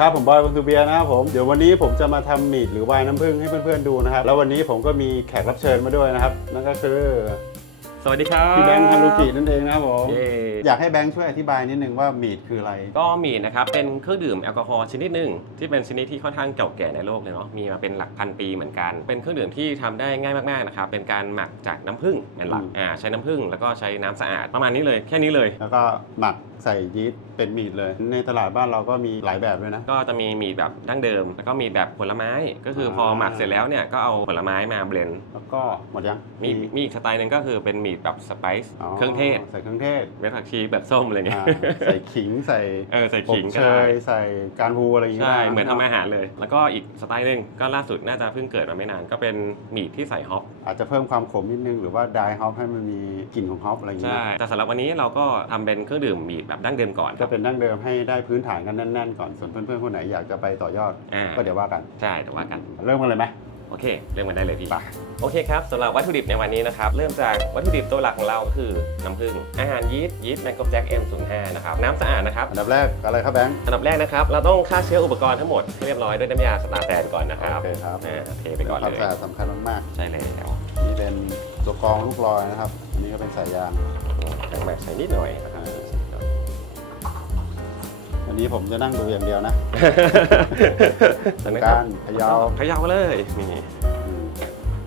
ครับ ผมบอยบังตูเบียร์นะครับผมเดี๋ยววันนี้ผมจะมาทำมีดหรือไวน์น้ำผึ้งให้เพื่อนๆดูนะครับ แล้ววันนี้ผมก็มีแขกรับเชิญมาด้วยนะครับ นั่นก็คือ สวัสดีครับพี่แบงค์ฮารุกินั่นเองนะครับผมเย้อยากให้แบงค์ช่วยอธิบายนิดนึงว่ามีดคืออะไร ก็มีดนะครับเป็นเครื่องดื่มแอลกอฮอล์ชนิดหนึ่งที่เป็นชนิดที่ค่อนข้างเก่าแก่ในโลกเลยเนาะมีมาเป็นหลักพันปีเหมือนกัน เป็นเครื่องดื่มที่ทำได้ง่ายมากๆนะครับเป็นการหมักจากน้ำผึ้งเป็นหลักอืมอ่าใช้น้ำผึ้งแล้วก็ใช้น้ำสะอาดประมาณนี้เลยแค่นี้เลย แล้วก็หมัก ใส่ยีสต์เป็นมีดเลย ในตลาดบ้านเราก็มีหลายแบบด้วยนะ ก็จะมีมีดแบบดั้งเดิม แล้วก็มีแบบผลไม้ ก็คือพอหมักเสร็จแล้วเนี่ยก็เอาผลไม้มาเบลนด์แล้วก็หมดยังมีมีอีกสไตล์หนึ่งก็คือเป็นมีดแบบสไปซ์อ๋อเครื่องเทศใส่เครื่องเทศเม็ดผักชีแบบส้มอะไรเงี้อ่ายใส่ขิงใส่เออใส่อบขิงก็เชได้ ยใส่การฮูอะไรอย่างเงี้ยใช่ได้เหมือนทำอาหารเลย แล้วก็อีกสไตล์หนึ่งก็ล่าสุดน่าจะเพิ่งเกิดมาไม่นาน ก็เป็นมีดที่ใส่ฮอป อาจจะเพิ่มความขมนิดนึงหรือว่าดายฮอปให้มันมีกลิ่นของฮอปอะไรอย่างเงี้ใช่ยแต่สำหรับวันนี้เราก็ทำเป็นเครื่องดื่มมีดแบบดั้งเดิมก่อนคก็รับเป็นดั้งเดิมให้ได้พื้นฐานกันแน่นๆก่อนส่วนเพื่อนๆคนไหนอยากจะไปต่อยอด อ่าก็เดี๋ยวว่ากันใช่แต่ว่ากัน เริ่มกันเลยไหม โอเค เริ่มกันได้เลยพี่ ไป โอเคครับสำหรับวัตถุดิบในวันนี้นะครับ เริ่มจากวัตถุดิบตัวหลักของเราก็คือน้ำผึ้งอาหารยีสต์ยีสต์แมกโกแจ็ค M05 นะครับ น้ำสะอาดนะครับ อันดับแรกอะไรครับแบงค์อันดับแรกนะครับ เราต้องฆ่าเชื้ออุปกรณ์ทั้งหมดให้เรียบร้อยด้วยน้ำยาสตาร์แซนก่อนนะครับโอเคครับอ่าเทไปก่อนความเลยสะอาดสำคัญมากใช่แล้วๆนี่เป็นตัวกรองลูกลอยนะครับอันนี้ก็เป็นสายยาง แข็งแรงใส่นิดหน่อยนะครับอั นนี้ผมจะนั่งดูอย่างเดียวนะ จากนั้นการเขยาวเขยาวเลยนี่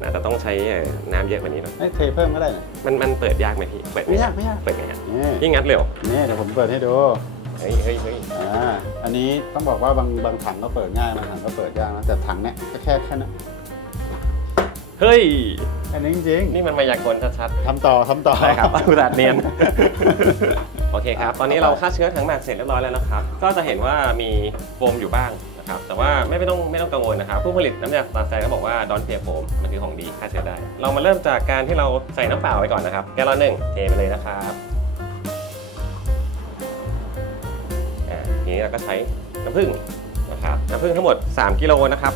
น่าจะต้องใช้เอ่อน้ำเยอะกว่านี้เนอะเอ้ยเทเพิ่มก็ได้นะมันมันเปิดยากไหมพี่ เปิดไม่ยากไม่ยาก เปิดไงฮะนี่ยิ่งงัดเร็วนี่เดี๋ยวผมเปิดให้ดู เฮ้ยเฮ้ยเฮ้ยอ่า อันนี้ต้องบอกว่าบางบางถังก็เปิดง่ายบางถังก็เปิดยากนะแต่ถังเนี้ยก็แค่แค่นั้นเฮ้ย อันนี้จริงนี่มันมายากลชัดๆ ทำต่อทำต่อๆใช่ครับ อุตส่าห์เนียน โอเคครับ ตอนนี้เราฆ่าเชื้อถังหมักเสร็จเรียบร้อยแล้วนะครับ ก็จะเห็นว่ามีโฟมอยู่บ้างนะครับ แต่ว่าไม่ไม่ต้องไม่ต้องกังวลนะครับ ผู้ผลิตน้ำยาสตาร์แซนก็บอกว่าดอนเทโฟมมันคือของดีฆ่าเชื้อได้ เรามาเริ่มจากการที่เราใส่น้ำเปล่าไปก่อนนะครับ แกลลอนหนึ่งเทไปเลยนะครับอ่าทีนี้เราก็ใช้น้ำผึ้งนะครับ น้ำผึ้งทั้งหมด 3 กิโลนะครับ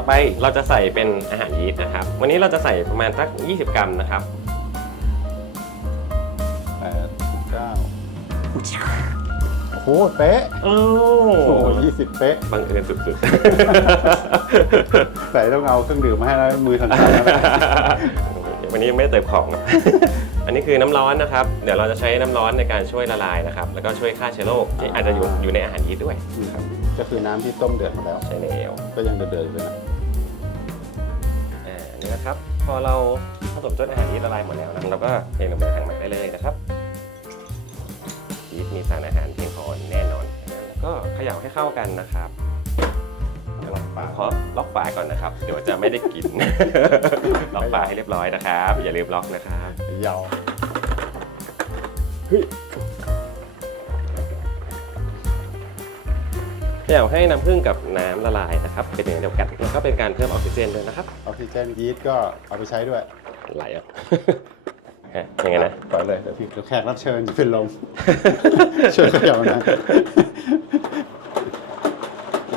ต่อไปเราจะใส่เป็นอาหารยีสต์นะครับ วันนี้เราจะใส่ประมาณสัก 20 กรัมนะครับ แปดเก้าโอ้โหเป๊ะโอ้โอ้โหยี่สิบเป๊ะ บังเอิญสุดใส่ต้องเอาเครื่องดื่มมาให้แล้วมือสั่นๆแล้วนะๆวันนี้ยังไม่ได้เติมของนะ อันนี้คือน้ำร้อนนะครับ เดี๋ยวเราจะใช้น้ำร้อนในการช่วยละลายนะครับ แล้วก็ช่วยฆ่าเชื้อโรคที่อาจจะอยู่อยู่ในอาหารยีสต์ด้วยก็คือน้ำที่ต้มเดือดมาแล้ว ใช่แล้วก็ยังเดือดๆอยู่เลยนะอ่านี่นะครับ พอเราผสมจนอาหารยีสต์ละลายหมดแล้วนะเราก็เทลงไปในถังหมักได้เลยนะครับยีสต์มีสารอาหารเพียงพอแน่นอน แล้วก็เขย่าให้เข้ากันนะครับ ล็อกฝาขอล็อกฝาก่อนนะครับ เดี๋ยวจะไม่ได้กิน ล็อกฝาให้เรียบร้อยนะครับ อย่าลืมล็อกนะครับยาวเดี๋ยวให้น้ำผึ้งกับน้ำละลายนะครับ เป็นอย่างเดียวกันแล้วก็เป็นการเพิ่มออกซิเจนด้วยนะครับ ออกซิเจนยีสต์ก็เอาไปใช้ด้วย ไหลอะฮะยังไงนะปล่อยเลยเดี๋ยวพี่เดี๋ยวแขกรับเชิญจะเป็นลมช่วยเขย่านะ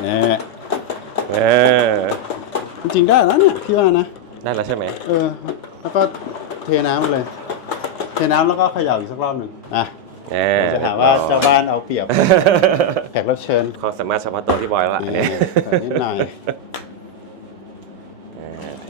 นี่ เออ จริงๆได้แล้วเนี่ยพี่ว่านะ ได้แล้วใช่ไหม เออ แล้วก็เทน้ำมาเลย เทน้ำแล้วก็เขย่าอีกสักรอบหนึ่งอะเออจะถามว่าเจ้าบ้านเอาเปรียบแขกรับเชิญ ความสามารถเฉพาะตัวที่บอยแล้วล่ะอันเนี้ยนี่ใส่นิดหน่อย อ่าเท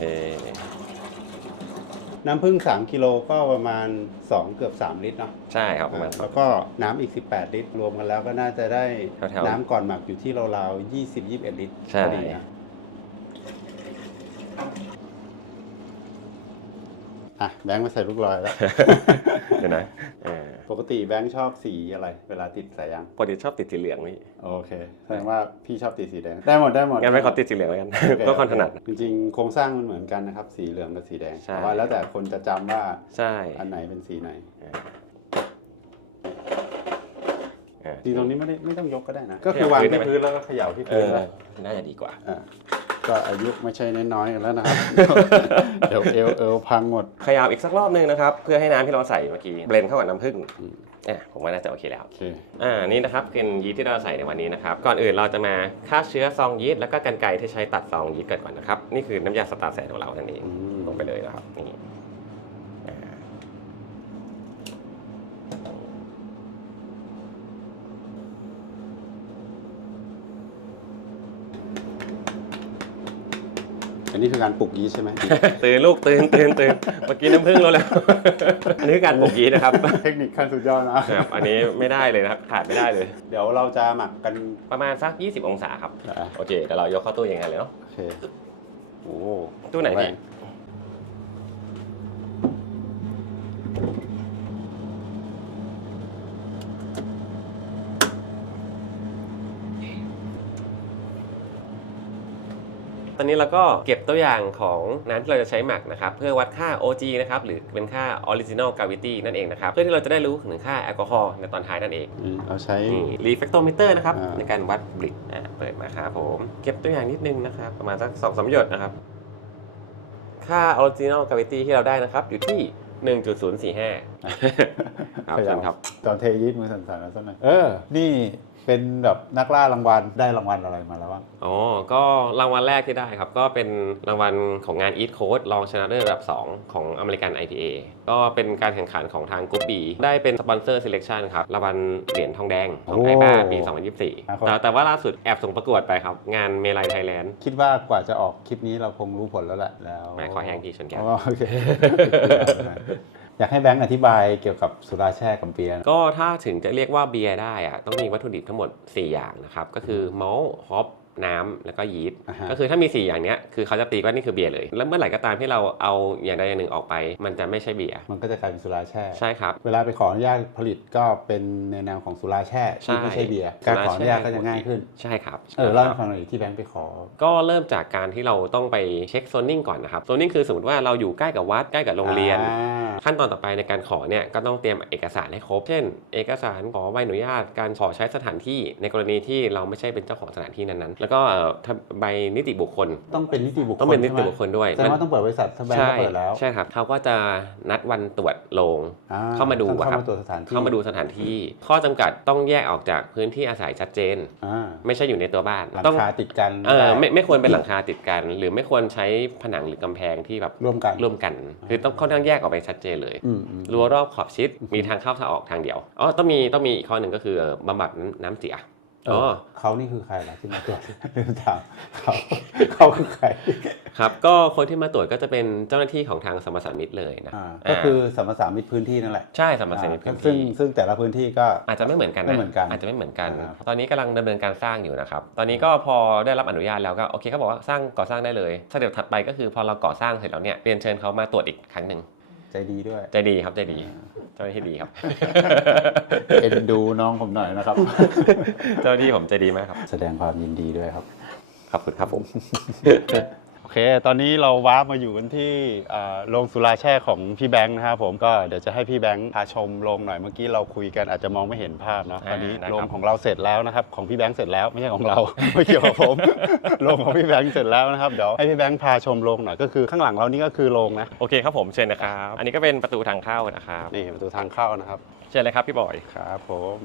น้ำผึ้ง3กิโลก็ประมาณ 2 เกือบ 3 ลิตรเนาะใช่ครับประมาณ แล้วก็น้ำอีก 18 ลิตร รวมกันแล้วก็น่าจะได้แถวๆ น้ำก่อนหมักอยู่ที่ราวๆ20 21 ลิตรใช่ พอดีนะอะแบงค์มาใส่ลูกลอยแล้ว เดี๋ยวนะเออ ปกติแบงค์ชอบสีอะไร เวลาติดสายยางปกติชอบติดสีเหลืองนี่โอเคแสดงว่าพี่ชอบติดสีแดงได้หมดได้หมดงั้นไม่ขอติดสีเหลืองแล้วกันโอเคก็ความถนัด จริงๆโครงสร้างมันเหมือนกันนะครับ สีเหลืองกับสีแดงใช่ แต่ว่าแล้วแต่คนจะจำว่าใช่อันไหนเป็นสีไหนอ่าจริงตรงนี้ไม่ได้ไม่ต้องยกก็ได้นะ ก็คือวางที่พื้นแล้วก็เขย่าที่เอพื้นอแล้วน่าจะดีกว่า อะ ก็อายุไม่ใช่น้อยๆกันแล้วนะครับ เดี๋ยวเอวเอวพังหมด ขยับอีกสักรอบหนึงนะครับ เพื่อให้น้ำที่เราใส่เมื่อกี้เบลนด์เข้ากับน้ำผึ้งอะผมว่าน่าจะโอเคแล้ว โอเคอ่า นี่นะครับคือยีสต์ที่เราใส่ในวันนี้นะครับ ก่อนอื่นเราจะมาฆ่าเชื้อซองยีสต์แล้วก็กันไกรที่ใช้ตัดซองยีสต์ก่อนก่อนนะครับ นี่คือน้ำยาสตาร์แซนของเรานั่นเองอืมลงไปเลยนะครับ นี่ อันนี้คือการปลุกยีสต์ใช่ไหม ตื่นลูกตื่นตื่นตื่นเมื่อกี้น้ำผึ้งแล้วแล้วอันนี้คือการปลุกยีสต์นะครับเทคนิคขั้นสุดยอดนะ ครับ อันนี้ไม่ได้เลยนะครับขาดไม่ได้เลย เดี๋ยวเราจะหมักกัน ประมาณสัก 20 องศาครับ อะ โอเคเดี๋ยวเรายกเข้าตู้อย่างไงเลยเนาะ โอเคโอ้ตู้ไหนดีต อนนี้เราก็เก็บตัวอย่างของน้ำที่เราจะใช้หมักนะครับเพื่อวัดค่า OG นะครับหรือเป็นค่า Original Gravity นั่นเองนะครับเพื่อที่เราจะได้รู้ถึงค่าแอลกอฮอล์ในตอนท้ายนั่นเองนี่เราใช้นี่รีเฟกโตมิเตอร์นะครับอ่า ในการวัดบริกอ่าเปิดมาครับผมเก็บตัวอย่างนิดนึงนะครับประมาณสักสองสามหยดนะครับค่า Original Gravity ที่เราได้นะครับอยู่ที่ 1.045 ครับเชิญครับ ตอนเทยีสต์มือสั่นๆแล้วสักหน่อยเออ นี่ เป็นแบบนักล่ารางวัลได้รางวัลอะไรมาแล้วบ้างอ๋อ ก็รางวัลแรกที่ได้ครับ ก็เป็นรางวัลของงาน East Coast รองชนะเลิศระดับ 2 ของอเมริกัน IPA ก็เป็นการแข่งขันของทางกรุ๊ป B ได้เป็นสปอนเซอร์ selection ครับ รางวัลเหรียญทองแดงของไอบ้าปี2024 แต่แต่ว่าล่าสุดแอบส่งประกวดไปครับ งานเมลัยไทยแลนด์คิดว่ากว่าจะออกคลิปนี้เราคงรู้ผลแล้วแหละแล้วแหม่ขอแห้งทีชนแก้ว อ๋อโอเค อยากให้แบงค์อธิบายเกี่ยวกับสุราแช่กับเบียร์ก็ถ้าถึงจะเรียกว่าเบียร์ได้อะต้องมีวัตถุดิบทั้งหมด 4 อย่างนะครับ ก็คือมอลต์ฮอป น้ำแล้วก็ยีสต์อ่าฮะก็คือถ้ามี 4 อย่างเนี้ยคือเขาจะตีว่านี่คือเบียร์เลย แล้วเมื่อไหร่ก็ตามที่เราเอาอย่างใดอย่างหนึ่งออกไป มันจะไม่ใช่เบียร์มันก็จะกลายเป็นสุราแช่ใช่ครับเวลาไปขออนุญาตผลิตก็เป็นในแนวของสุราแช่ที่ไม่ใช่เบียร์การขออนุญาตก็จะง่ายขึ้นใช่ครับเออเล่าให้ฟังหน่อยที่แบงค์ไปขอ ก็เริ่มจากการที่เราต้องไปเช็คโซนนิ่งก่อนนะครับโซนนิ่งคือสมมติว่าเราอยู่ใกล้กับวัดใกล้กับโรงเรียนอ่าขั้นตอนต่อไปในการขอเนี่ยก็ต้องเตรียมเอกสารให้ครบ เช่น เอกสารขอใบอนุญาตการขอใช้สถานที่ในกรณีที่เราไม่ใช่เป็นเจ้าของสถานที่นั้นๆแล้วก็เอ่อทำใบนิติบุคคล ต้องเป็นนิติบุคคลต้องเป็นนิติใช่ไหมบุคคลด้วยแสดงว่าต้องเปิดบริษัทถ้าแบงค์ใช่ก็เปิดแล้ว ใช่ครับเขาก็จะนัดวันตรวจโรงอ่เข้ามาดูต้องอะครับเข้ามาตรวจสถานที่เข้ามาดูสถานที่ ข้อจำกัดต้องแยกออกจากพื้นที่อาศัยชัดเจนอ่าไม่ใช่อยู่ในตัวบ้านหลังต้องคาติดกันเออด้ไม่ไม่ควรเป็นหลังคาติดกัน หรือไม่ควรใช้ผนังหรือกำแพงที่แบบร่วมกันร่วมกัน คือต้องค่อนข้างแยกออกไปชัดเจนเลยอืมอืมรั้วรอบขอบชิดมีทางเข้าทางออกทางเดียวอ๋อต้องมีต้องมีอีกข้อหนึ่งก็คือบำบัดน้ำเสียเออ๋ออเขานี่คือใครล่ะที่มาตรวจลืมถามเขาเขาคือใครครับ ก็คนที่มาตรวจก็จะเป็นเจ้าหน้าที่ของทางสมสามิตเลยนะอ่าก็คือสมสามิตพื้นที่นั่นแหละใช่สมสามิตอ่าพื้นซึ่งที่ซึ่งแต่ละพื้นที่ก็อาจจะไม่เหมือนกันไม่นะเหมือนกันอาจจะไม่เหมือนกันอ่าตอนนี้กำลังดำเนินการสร้างอยู่นะครับตอนนี้ก็พอได้รับอนุญาตแล้วก็โอเคเขาบอกว่าสร้างก่อสร้างได้เลยสเต็ปถัดไปก็คือพอเราก่อสร้างเสร็จแล้วเนี่ยเรียนเชิญเขามาตรวจอีกครั้งหนึ่ง ใจดีด้วย ใจดีครับใจดีเจ้าหน้าที่ดีครับ เอ็นดูน้องผมหน่อยนะครับ เจ้าหน้าที่ผมใจดีมากครับ แสดงความยินดีด้วยครับ ขอบคุณครับผมโอ เค ตอนนี้เราว้าร์ปมาอยู่กันที่อ่าโรงสุราแช่ของพี่แบงค์นะครับผมก็เดี๋ยวจะให้พี่แบงค์พาชมโรงหน่อยเมื่อกี้เราคุยกันอาจจะมองไม่เห็นภาพเนาะอ่าตอนนี้ได้ครับ โรงของเราเสร็จแล้วนะครับของพี่แบงค์เสร็จแล้วไม่ใช่ของเรา ไม่เกี่ยวกับผม โรงของพี่แบงค์เสร็จแล้วนะครับเดี๋ยวให้พี่แบงค์พาชมโรงหน่อยก็คือข้างหลังเรานี่ก็คือโรงนะโอเคครับผมเชิญนะครับ อันนี้ก็เป็นประตูทางเข้านะครับ นี่ประตูทางเข้านะครับเชิญเลยครับพี่บอยครับผม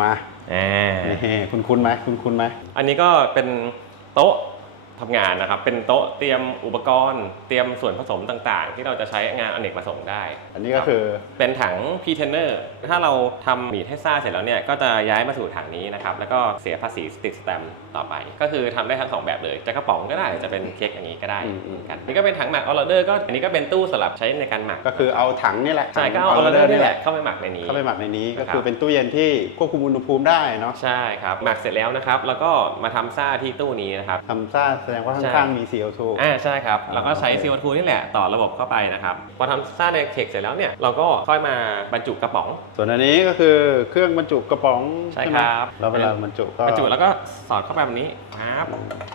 มาอ่านี่คุณคุณไหมคุณคุณไหมอันนี้ก็เป็นโต๊ะ ทำงานนะครับ เป็นโต๊ะเตรียมอุปกรณ์ เตรียมส่วนผสมต่างๆ ที่เราจะใช้งานอเนกประสงค์ได้ อันนี้ก็คือเป็นถังพีเทนเนอร์ถ้าเราทำหมีดให้ซ่าเสร็จแล้วเนี่ยก็จะย้ายมาสู่ถังนี้นะครับ แล้วก็เสียภาษีสติกสแตมต่อไป ก็คือทำได้ทั้งสองแบบเลยจะกระป๋องก็ได้จะเป็นเค้กอย่างนี้ก็ได้อืมอืมเหมือนกันนี่ก็เป็นถังหมักออร์เดอร์ก็อันนี้ก็เป็นตู้สำหรับใช้ในการหมัก ก็คือเอาถังนี่แหละใช่ก็เอาออร์เดอร์นี่แหละเข้าไปหมักในนี้เข้าไปหมักในนี้ก็ครัคือบเป็นตู้เย็นที่ควบคุมอุณหภูมิได้เนาะใช่ครับหมักเสร็จแล้วนะครับแล้วก็มาทำซ่าที่ตู้นี้นะครับทำซ่าแสดงว่าใช่ข้างๆมี CO2 อ่าใช่ครับอ่าแล้วก็ใช้โอเค CO2 นี่แหละต่อระบบเข้าไปนะครับ พอทำซ่าในเค้กเสร็จแล้วเนี่ย เราก็ค่อยมาบรรจุกระป๋อง ส่วนอันนี้ก็คือเครื่องบรรจุกระป๋องใช่ไหมครับแล้วเวลาบรรจุก็บรรจุแล้วก็สอดเข้าไปแบบนี้ครับ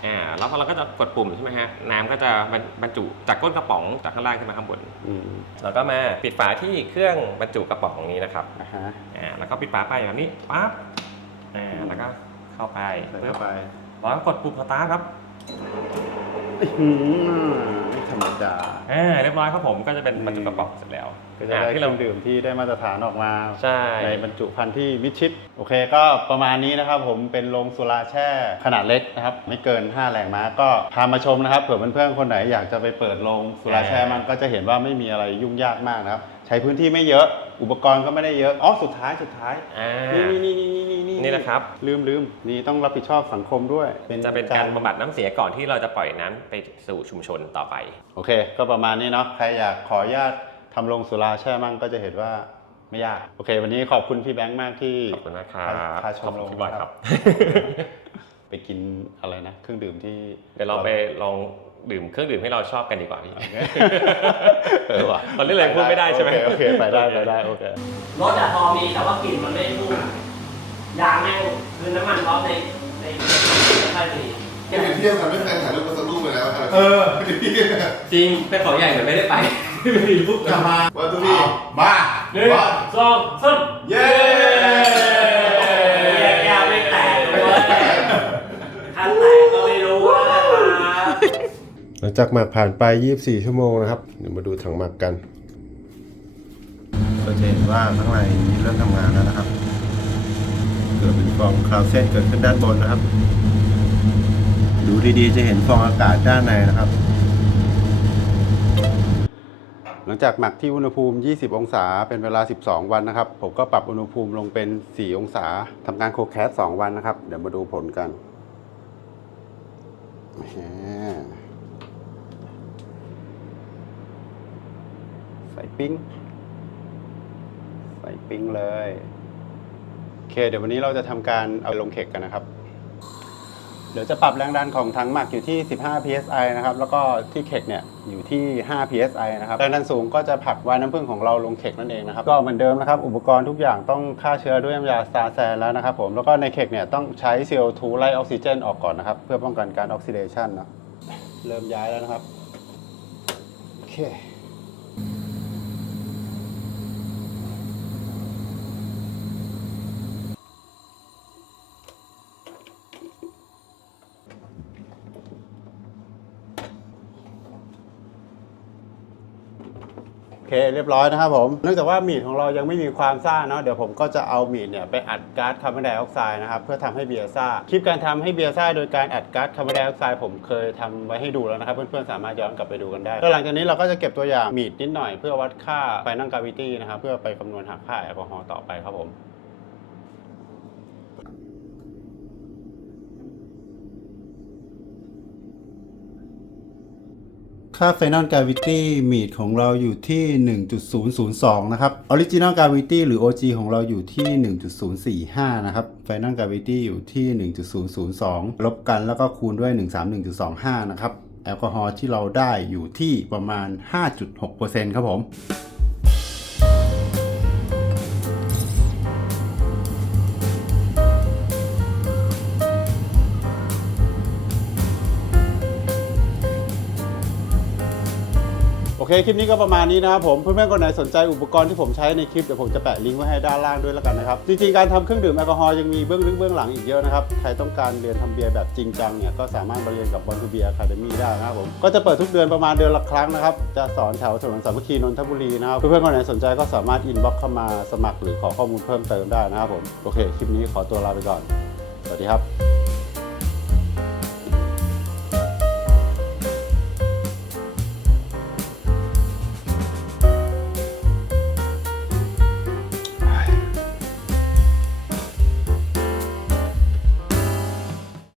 อ่าแล้วพอเราก็จะกดปุ่มใช่ไหมฮะน้ำก็จะบรรบรรจุจากก้นกระป๋องจากข้างล่างขึ้นมาข้างบนอืมแล้วก็มาปิดฝาที่เครื่องบรรจุกระป๋องนี้นะครับอ่าฮะอ่าแล้วก็ปิดฝาไปแบบนี้ปั๊บอ่าแล้วก็เข้าไปใส่ปึ๊บเข้าไปแล้วก็กดปุ่มสตาร์ทครับ อื้อหือไม่ธรรมดา อ่าเรียบร้อยครับผมก็จะเป็นบรรจุกระป๋องเสร็จแล้วก็จะอ่าได้เคที่รื่เราองดื่มที่ได้มาตรฐานออกมาใช่ในบรรจุภัณฑ์ที่มิดชิด โอเคก็ประมาณนี้นะครับผมเป็นโรงสุราแช่ขนาดเล็กนะครับ ไม่เกิน 5แรงม้าก็พามาชมนะครับเผื่อเพื่อนๆคนไหนอยากจะไปเปิดโรงสุราแช่มันก็จะเห็นว่าไม่มีอะไรยุ่งยากมากนะครับ ใช้พื้นที่ไม่เยอะอุปกรณ์ก็ไม่ได้เยอะอ๋อสุดท้ายสุดท้าย อ่า นี่นี่นี่นี่ นี่นี่นี่นะครับ ลืมลืมนี่ต้องรับผิดชอบสังคมด้วยจะเป็นการบำบัดน้ำเสียก่อนที่เราจะปล่อยน้ำไปสู่ชุมชนต่อไป โอเค ก็ประมาณนี้เนาะใครอยากขออนุญาตทำโรงสุราแช่มั่งก็จะเห็นว่าไม่ยาก โอเค วันนี้ขอบคุณพี่แบงค์มากที่ขอบคุณมากครับพาชขอบมคุโรณงพี่บอยครับ ไปกินอะไรนะ เครื่องดื่มที่เดี๋ยวเราไปลองดื่มเครื่องดื่มให้เราชอบกันดีกว่าพี่เออว่ะตอนนี้เลยพูดไม่ได้ใช่ไหมโอเคโอเคไปได้ไปได้โอเครถอะพอมีแต่ว่ากลิ่นมันไม่พุ่ง ยางแม่งคือน้ำมันร้อนในในไม่ค่อยมีแกเห็นเที่ยวกันไม่เคยถ่ายรูปกับสักรูปเลยแล้วเออจริงไปเขาใหญ่เหมือนไม่ได้ไปไม่มีรูปกลับมาว่าทุกที่มาหนึ่งว่าสองสามเย้แยกแก้วไม่แตกเลยคันแตกก็ไม่รู้นะครับหลังจากหมักผ่านไป 24 ชั่วโมงนะครับ เดี๋ยวมาดูถังหมักกันก็จะเห็นว่าข้างในเริ่มทำงานแล้วนะครับ เกิดเป็นฟองคลาวเส้นเกิดขึ้นด้านบนนะครับ ดูดีๆจะเห็นฟองอากาศด้านในนะครับ หลังจากหมักที่อุณหภูมิ 20 องศาเป็นเวลา 12 วันนะครับ ผมก็ปรับอุณหภูมิลงเป็น 4 องศาทำการโคแคส 2 วันนะครับ เดี๋ยวมาดูผลกันใส่ปิ้ง ใส่ปิ้งเลย โอเคเดี๋ยววันนี้เราจะทำการเอาลงเข็กกันนะครับ เดี๋ยวจะปรับแรงดันของถังหมักอยู่ที่ 15 psi นะครับ แล้วก็ที่เข็กเนี่ยอยู่ที่ 5 psi นะครับ แรงดันสูงก็จะผลักไวน์น้ำผึ้งของเราลงเข็กนั่นเองนะครับ ก็เหมือนเดิมนะครับ อุปกรณ์ทุกอย่างต้องฆ่าเชื้อด้วยน้ำยาซาแซนแล้วนะครับผม แล้วก็ในเข็กเนี่ยต้องใช้ CO2 ไล่ออกซิเจนออกก่อนนะครับ เพื่อป้องกันการออกซิเดชันเนาะ เริ่มย้ายแล้วนะครับ โอเค เคเรียบร้อยนะครับผมเนื่องจากว่ามีดของเรายังไม่มีความซ่าเนาะเดี๋ยวผมก็จะเอามีดเนี่ยไปอัดก๊าซคาร์บอนไดออกไซด์นะครับเพื่อทำให้เบียร์ซ่าคลิปการทำให้เบียร์ซ่าโดยการอัดก๊าซคาร์บอนไดออกไซด์ผมเคยทำไว้ให้ดูแล้วนะครับเพื่อนๆสามารถย้อนกลับไปดูกันได้แล้วหลังจากนี้เราก็จะเก็บตัวอย่างมีดนิดหน่อยเพื่อวัดค่าไฟนั่งกาวิตี้นะครับเพื่อไปคำนวณหาค่าแอลกอฮอล์ต่อไปครับผม ค่า Final Gravity มีดของเราอยู่ที่ 1.002 นะครับ Original Gravity หรือ OG ของเราอยู่ที่ 1.045 นะครับ Final Gravity อยู่ที่ 1.002 ลบกันแล้วก็คูณด้วย 131.25 นะครับ แอลกอฮอล์ที่เราได้อยู่ที่ประมาณ 5.6%ครับผม เคคลิปนี้ก็ประมาณนี้นะครับผมเพื่อนๆคนไหนสนใจอุปกรณ์ที่ผมใช้ในคลิปเดี๋ยวผมจะแปะลิงก์ไว้ให้ด้านล่างด้วยแล้วกันนะครับจริงๆการทำเครื่องดื่มแอลกอฮอล์ยังมีเบื้องลึกเบื้องหลังอีกเยอะนะครับใครต้องการเรียนทำเบียร์แบบจริงจังเนี่ยก็สามารถมาเรียนกับบอลทูเบียร์อะคาเดมี่ได้นะครับผมก็จะเปิดทุกเดือนประมาณเดือนละครั้งนะครับจะสอนแถวถนนสามัคคีนนทบุรีนะครับเพื่อนๆคนไหนสนใจก็สามารถอินบ็อกเข้ามาสมัครหรือขอข้อมูลเพิ่มเติมได้นะครับผมโอเคคลิปนี้ขอตัวลาไปก่อนสวัสดีครับ